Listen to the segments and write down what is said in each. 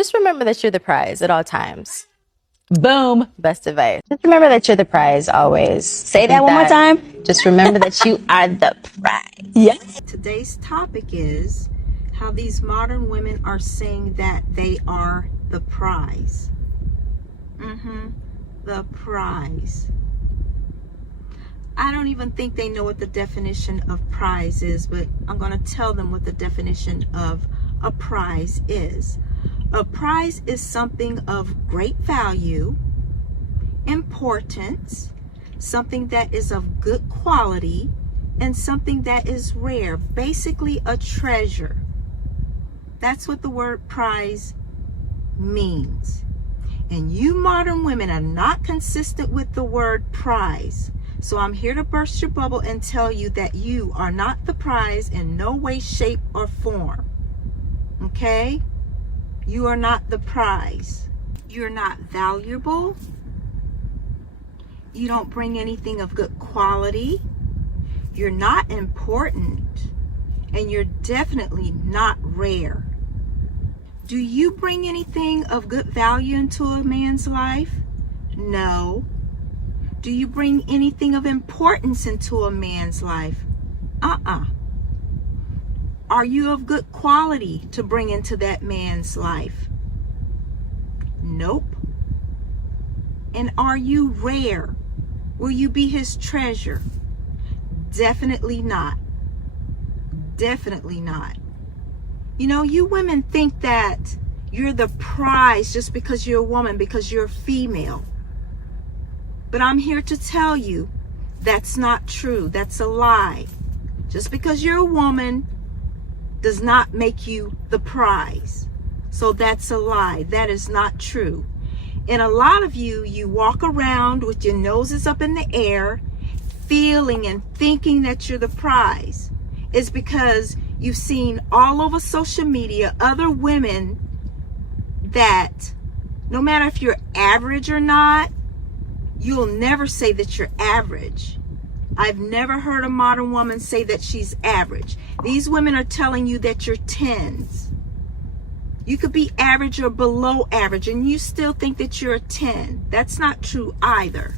Just remember that you're the prize at all times. Boom. Best advice. Just remember that you're the prize always. Say that one more time. Just remember that you are the prize. Yes. Today's topic is how these modern women are saying that they are the prize. The prize. I don't even think they know what the definition of prize is, but I'm going to tell them what the definition of a prize is. A prize is something of great value, importance, something that is of good quality, and something that is rare. Basically, a treasure. That's what the word prize means. And you modern women are not consistent with the word prize. So I'm here to burst your bubble and tell you that you are not the prize in no way, shape, or form. Okay? You are not the prize. You're not valuable. You don't bring anything of good quality. You're not important. And you're definitely not rare. Do you bring anything of good value into a man's life? No. Do you bring anything of importance into a man's life? Are you of good quality to bring into that man's life? Nope. And are you rare? Will you be his treasure? Definitely not. Definitely not. You know, you women think that you're the prize just because you're a woman, because you're female. But I'm here to tell you that's not true. That's a lie. Just because you're a woman does not make you the prize. So that's a lie. That is not true. And a lot of you walk around with your noses up in the air, feeling and thinking that you're the prize. It's because you've seen all over social media other women that no matter if you're average or not, you'll never say that you're average. I've never heard a modern woman say that she's average. These women are telling you that you're tens. You could be average or below average and you still think that you're a 10. That's not true either.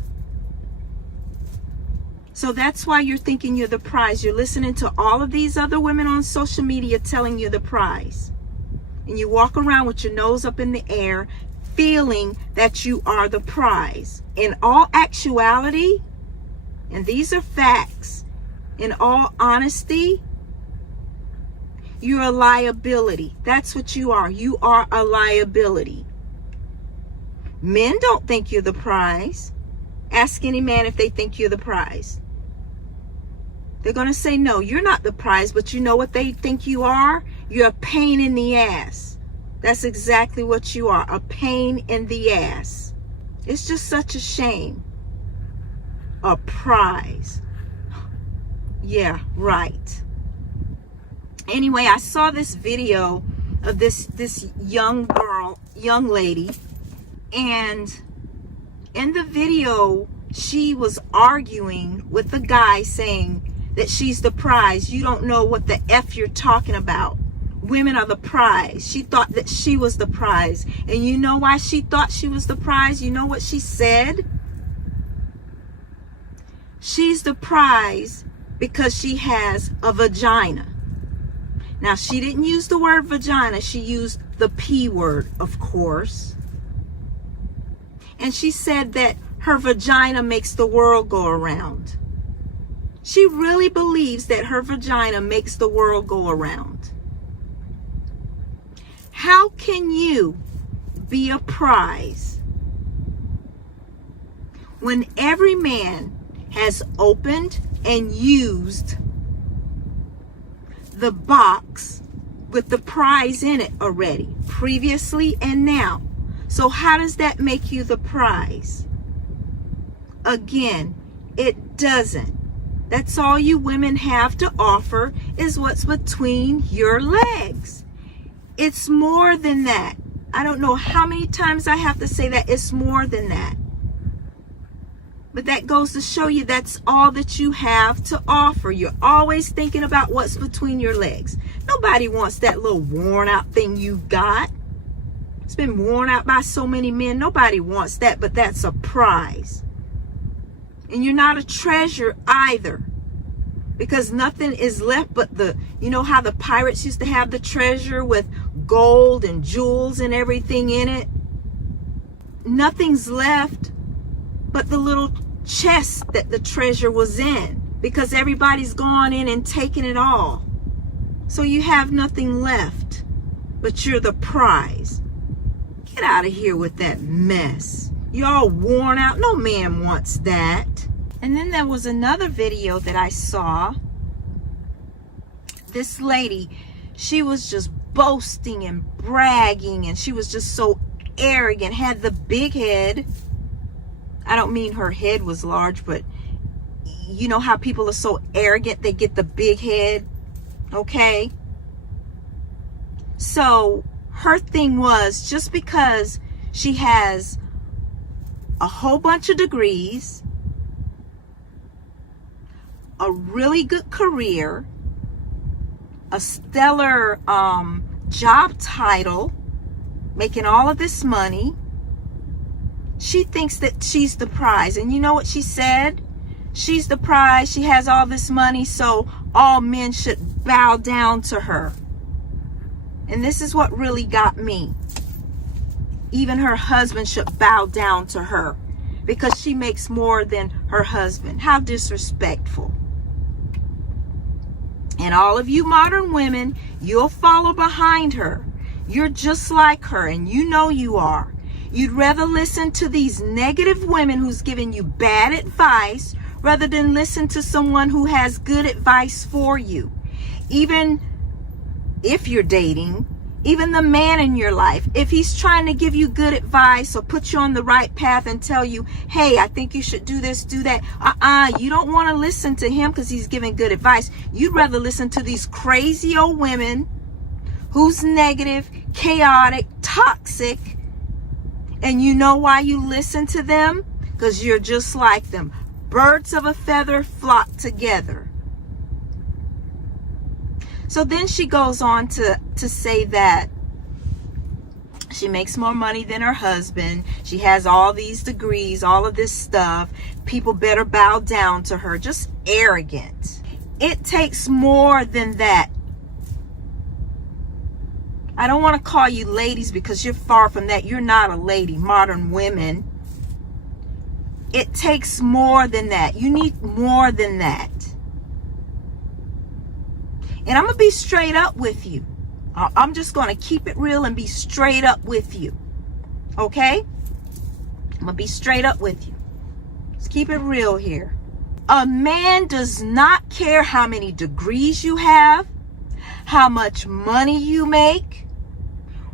So that's why you're thinking you're the prize. You're listening to all of these other women on social media telling you the prize. And you walk around with your nose up in the air, feeling that you are the prize. In all actuality, and these are facts, in all honesty, you're a liability. That's what you are. You are a liability. Men don't think you're the prize. Ask any man if they think you're the prize. They're going to say, no, you're not the prize, but you know what they think you are? You're a pain in the ass. That's exactly what you are, a pain in the ass. It's just such a shame. A prize. Yeah, right. Anyway, I saw this video of this young girl, young lady, and in the video, she was arguing with the guy saying that she's the prize. You don't know what the F you're talking about. Women are the prize. She thought that she was the prize. And you know why she thought she was the prize? You know what she said? She's the prize because she has a vagina. Now, she didn't use the word vagina. She used the P word, of course. And she said that her vagina makes the world go around. She really believes that her vagina makes the world go around. How can you be a prize when every man has opened and used the box with the prize in it already, previously and now? So how does that make you the prize? Again, it doesn't. That's all you women have to offer is what's between your legs. It's more than that. I don't know how many times I have to say that. It's more than that. But that goes to show you that's all that you have to offer. You're always thinking about what's between your legs. Nobody wants that little worn out thing you got. It's been worn out by so many men. Nobody wants that, but that's a prize. And you're not a treasure either, because nothing is left but you know how the pirates used to have the treasure with gold and jewels and everything in it? Nothing's left but the little chest that the treasure was in, because everybody's gone in and taken it all. So you have nothing left, but you're the prize. Get out of here with that mess. You're all worn out. No man wants that. And then there was another video that I saw. This lady, she was just boasting and bragging, and she was just so arrogant, had the big head. I don't mean her head was large, but you know how people are so arrogant, they get the big head, okay? So her thing was, just because she has a whole bunch of degrees, a really good career, a stellar job title, making all of this money, she thinks that she's the prize. And you know what she said? She's the prize. She has all this money, so all men should bow down to her. And this is what really got me. Even her husband should bow down to her, because she makes more than her husband. How disrespectful. And all of you modern women, you'll follow behind her. You're just like her, and you know you are. You'd rather listen to these negative women who's giving you bad advice rather than listen to someone who has good advice for you. Even if you're dating, even the man in your life, if he's trying to give you good advice or put you on the right path and tell you, hey, I think you should do this, do that. You don't want to listen to him because he's giving good advice. You'd rather listen to these crazy old women who's negative, chaotic, toxic. And you know why you listen to them? Because you're just like them. Birds of a feather flock together. So then she goes on to say that she makes more money than her husband. She has all these degrees, all of this stuff. People better bow down to her. Just arrogant. It takes more than that. I don't want to call you ladies because you're far from that. You're not a lady, modern women. It takes more than that. You need more than that. And I'm going to be straight up with you. I'm just going to keep it real and be straight up with you. Okay? I'm going to be straight up with you. Let's keep it real here. A man does not care how many degrees you have, how much money you make,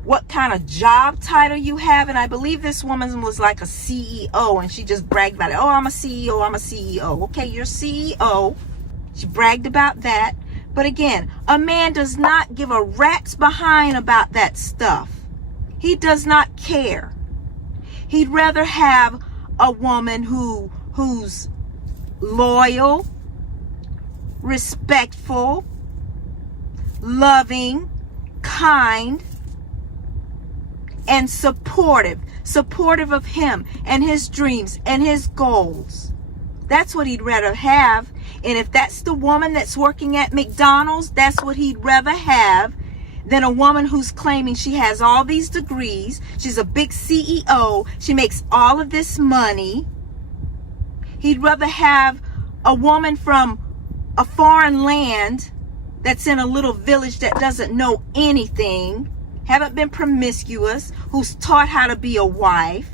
what kind of job title you have. And I believe this woman was like a CEO, and she just bragged about it. Oh, I'm a CEO, I'm a CEO. Okay, you're CEO. She bragged about that. But again, a man does not give a rat's behind about that stuff. He does not care. He'd rather have a woman who's loyal, respectful, loving, kind, and supportive of him and his dreams and his goals. That's what he'd rather have. And if that's the woman that's working at McDonald's, that's what he'd rather have than a woman who's claiming she has all these degrees. She's a big CEO. She makes all of this money. He'd rather have a woman from a foreign land that's in a little village that doesn't know anything, haven't been promiscuous, who's taught how to be a wife,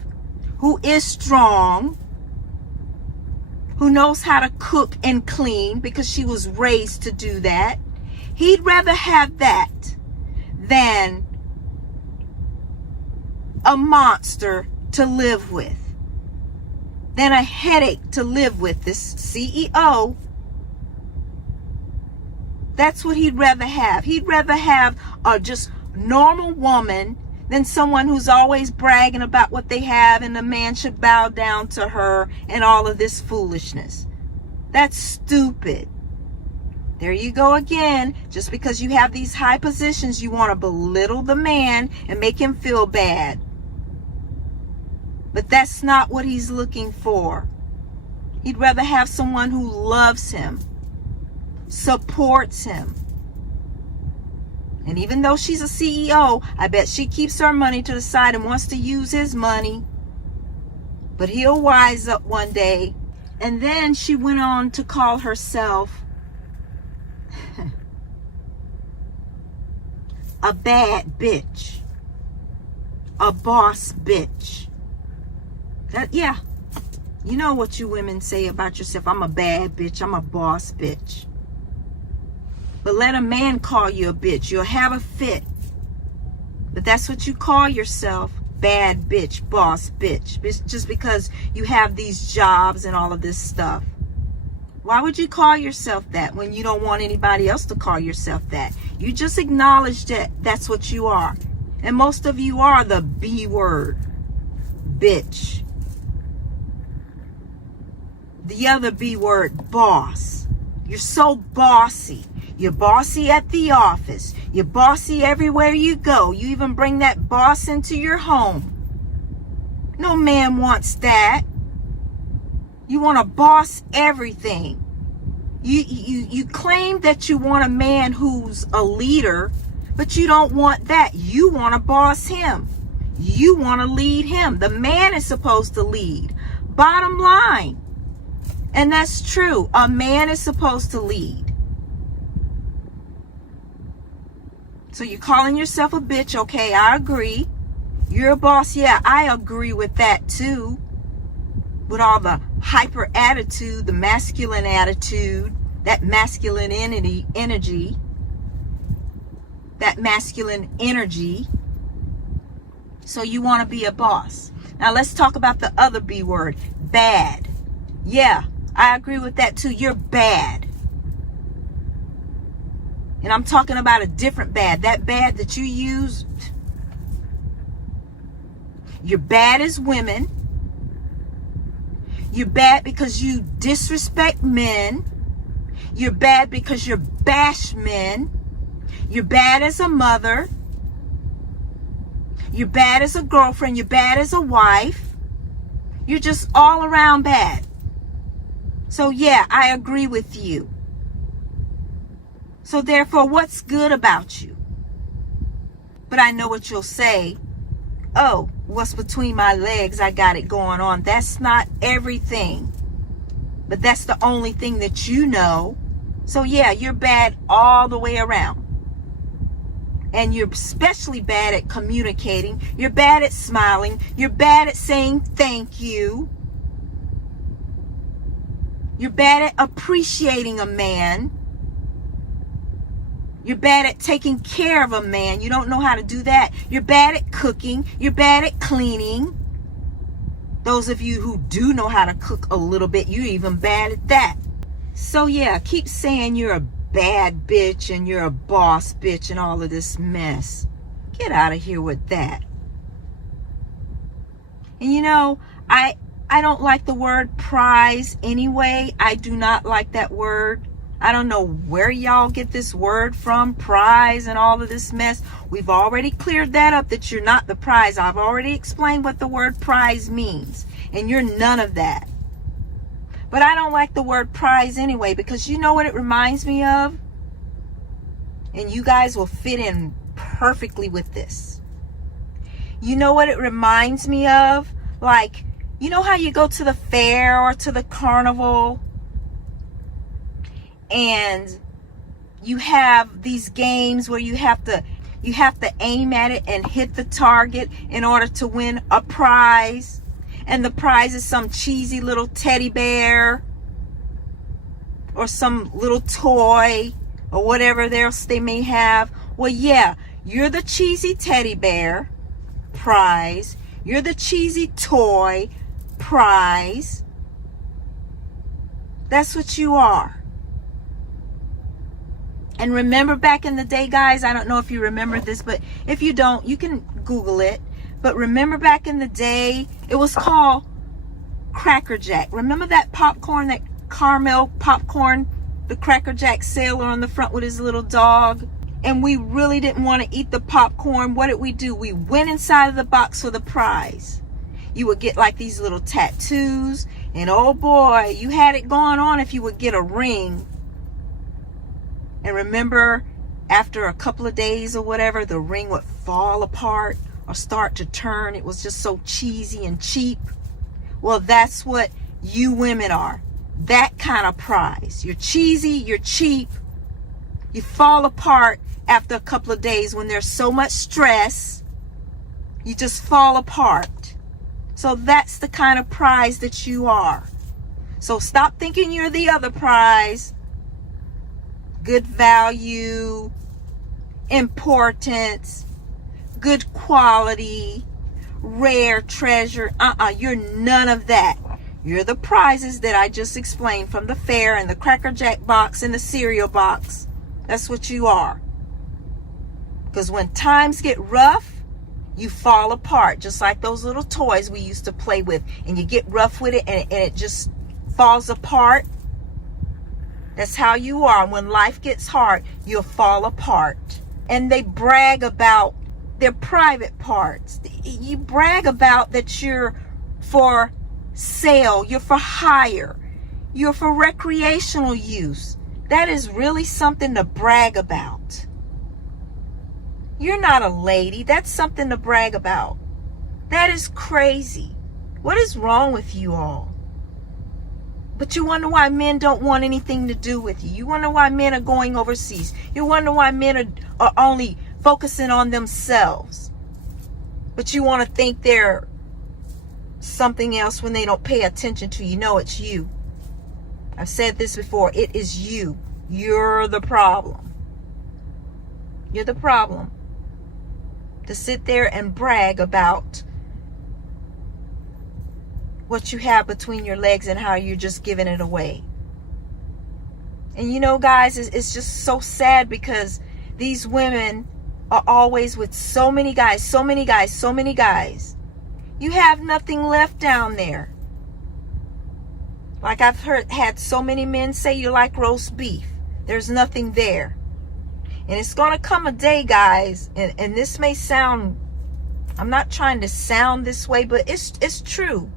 who is strong, who knows how to cook and clean because she was raised to do that. He'd rather have that than a monster to live with, than a headache to live with. This CEO, that's what he'd rather have. He'd rather have a just normal woman than someone who's always bragging about what they have and the man should bow down to her and all of this foolishness. That's stupid. There you go again. Just because you have these high positions, you want to belittle the man and make him feel bad. But that's not what he's looking for. He'd rather have someone who loves him, supports him. And even though she's a CEO, I bet she keeps her money to the side and wants to use his money. But he'll wise up one day. And then she went on to call herself a bad bitch, a boss bitch. Yeah, you know what you women say about yourself. I'm a bad bitch, I'm a boss bitch. But let a man call you a bitch, you'll have a fit. But that's what you call yourself, bad bitch, boss bitch, just because you have these jobs and all of this stuff. Why would you call yourself that when you don't want anybody else to call yourself that? You just acknowledge that that's what you are. And most of you are the B word, bitch. The other B word, boss. You're so bossy. You're bossy at the office. You're bossy everywhere you go. You even bring that boss into your home. No man wants that. You want to boss everything. You claim that you want a man who's a leader, but you don't want that. You want to boss him. You want to lead him. The man is supposed to lead. Bottom line. And that's true. A man is supposed to lead. So you're calling yourself a bitch. Okay, I agree. You're a boss. Yeah, I agree with that too. With all the hyper attitude, the masculine attitude, that masculine energy, that masculine energy. So you want to be a boss. Now let's talk about the other B word, bad. Yeah, I agree with that too. You're bad. And I'm talking about a different bad. That bad that you use. You're bad as women. You're bad because you disrespect men. You're bad because you bash men. You're bad as a mother. You're bad as a girlfriend. You're bad as a wife. You're just all around bad. So yeah, I agree with you. So therefore, what's good about you? But I know what you'll say. Oh, what's between my legs? I got it going on. That's not everything. But that's the only thing that you know. So yeah, you're bad all the way around. And you're especially bad at communicating. You're bad at smiling. You're bad at saying thank you. You're bad at appreciating a man. You're bad at taking care of a man. You don't know how to do that. You're bad at cooking. You're bad at cleaning. Those of you who do know how to cook a little bit, you're even bad at that. So yeah, keep saying you're a bad bitch and you're a boss bitch and all of this mess. Get out of here with that. And you know, I don't like the word prize anyway. I do not like that word. I don't know where y'all get this word from, prize and all of this mess. We've already cleared that up, that you're not the prize. I've already explained what the word prize means, and you're none of that. But I don't like the word prize anyway, because you know what it reminds me of? And you guys will fit in perfectly with this. You know what it reminds me of? Like, you know how you go to the fair or to the carnival and you have these games where you have to aim at it and hit the target in order to win a prize, and the prize is some cheesy little teddy bear or some little toy or whatever else they may have. Well, yeah, you're the cheesy teddy bear prize, you're the cheesy toy prize. That's what you are. And remember back in the day, guys, I don't know if you remember this, but if you don't, you can Google it. But remember back in the day, it was called Cracker Jack. Remember that popcorn, that caramel popcorn the Cracker Jack sailor on the front with his little dog, and we really didn't want to eat the popcorn, what did we do? We went inside of the box for the prize. You would get like these little tattoos, and oh boy, you had it going on if you would get a ring. And remember, after a couple of days or whatever, the ring would fall apart or start to turn. It was just so cheesy and cheap. Well, that's what you women are. That kind of prize. You're cheesy, you're cheap, you fall apart after a couple of days when there's so much stress. You just fall apart. So that's the kind of prize that you are. So stop thinking you're the other prize. Good value, importance, good quality, rare treasure. You're none of that. You're the prizes that I just explained from the fair and the Cracker Jack box and the cereal box. That's what you are. Because when times get rough, you fall apart, just like those little toys we used to play with, and you get rough with it and it just falls apart. That's how you are. When life gets hard, you'll fall apart. And they brag about their private parts. You brag about that you're for sale, you're for hire, you're for recreational use. That is really something to brag about. You're not a lady. That's something to brag about. That is crazy. What is wrong with you all? But you wonder why men don't want anything to do with you. You wonder why men are going overseas. You wonder why men are only focusing on themselves. But you want to think they're something else when they don't pay attention to you. No, it's you. I've said this before. It is you. You're the problem. You're the problem. To sit there and brag about what you have between your legs and how you're just giving it away. And you know, guys, it's just so sad because these women are always with so many guys, so many guys, so many guys. You have nothing left down there. Like I've had so many men say you're like roast beef. There's nothing there. And it's going to come a day, guys, and this may sound, I'm not trying to sound this way, but it's true.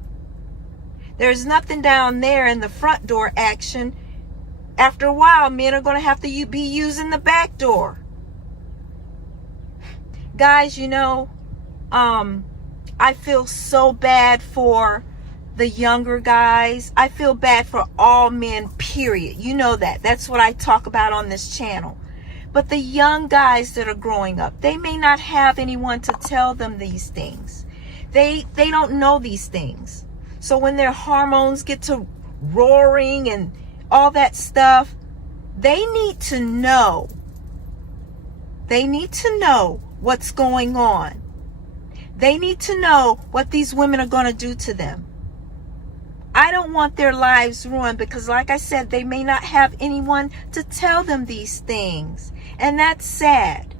There's nothing down there in the front door action. After a while, men are going to have to be using the back door. Guys, you know, I feel so bad for the younger guys. I feel bad for all men, period. You know that. That's what I talk about on this channel. But the young guys that are growing up, they may not have anyone to tell them these things. They don't know these things. So when their hormones get to roaring and all that stuff, they need to know. They need to know what's going on. They need to know what these women are going to do to them. I don't want their lives ruined because, like I said, they may not have anyone to tell them these things. And that's sad.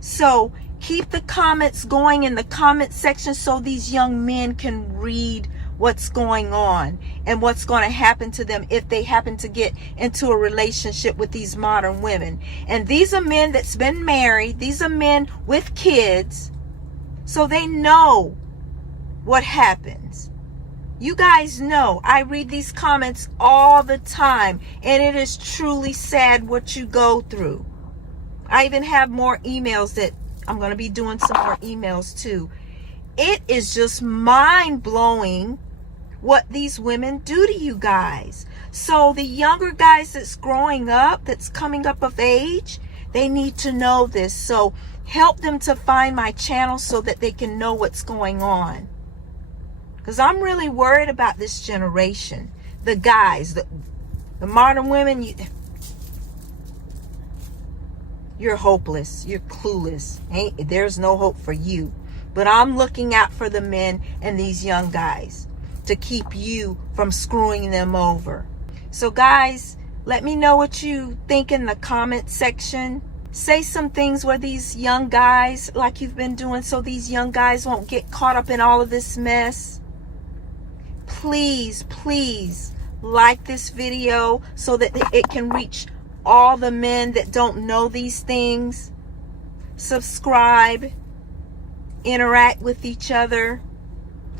So keep the comments going in the comment section so these young men can read what's going on and what's going to happen to them if they happen to get into a relationship with these modern women. And these are men that's been married. These are men with kids. So they know what happens. You guys know I read these comments all the time, and it is truly sad what you go through. I even have more emails that I'm going to be doing some more emails too. It is just mind-blowing what these women do to you guys. So the younger guys that's growing up, that's coming up of age, they need to know this. So help them to find my channel so that they can know what's going on. Because I'm really worried about this generation. The guys, the modern women, you're hopeless. You're clueless. There's no hope for you. But I'm looking out for the men and these young guys to keep you from screwing them over. So guys, let me know what you think in the comment section. Say some things where these young guys, like you've been doing, so these young guys won't get caught up in all of this mess. Please, please like this video so that it can reach all the men that don't know these things. Subscribe, interact with each other,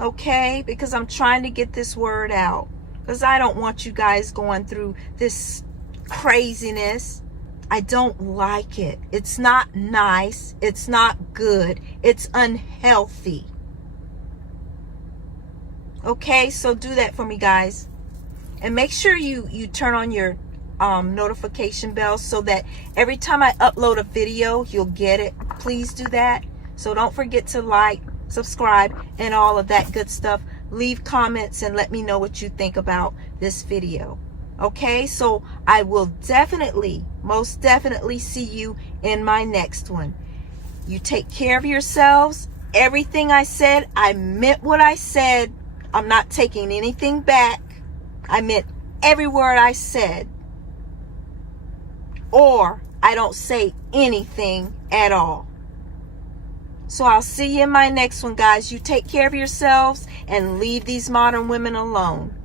okay? Because I'm trying to get this word out, because I don't want you guys going through this craziness. I don't like it. It's not nice. It's not good. It's unhealthy. Okay, so do that for me, guys. And make sure you turn on your notification bell so that every time I upload a video, you'll get it. Please do that. So don't forget to like, subscribe, and all of that good stuff. Leave comments and let me know what you think about this video. Okay, so I will definitely, most definitely see you in my next one. You take care of yourselves. Everything I said, I meant what I said. I'm not taking anything back. I meant every word I said. Or I don't say anything at all. So I'll see you in my next one, guys. You take care of yourselves and leave these modern women alone.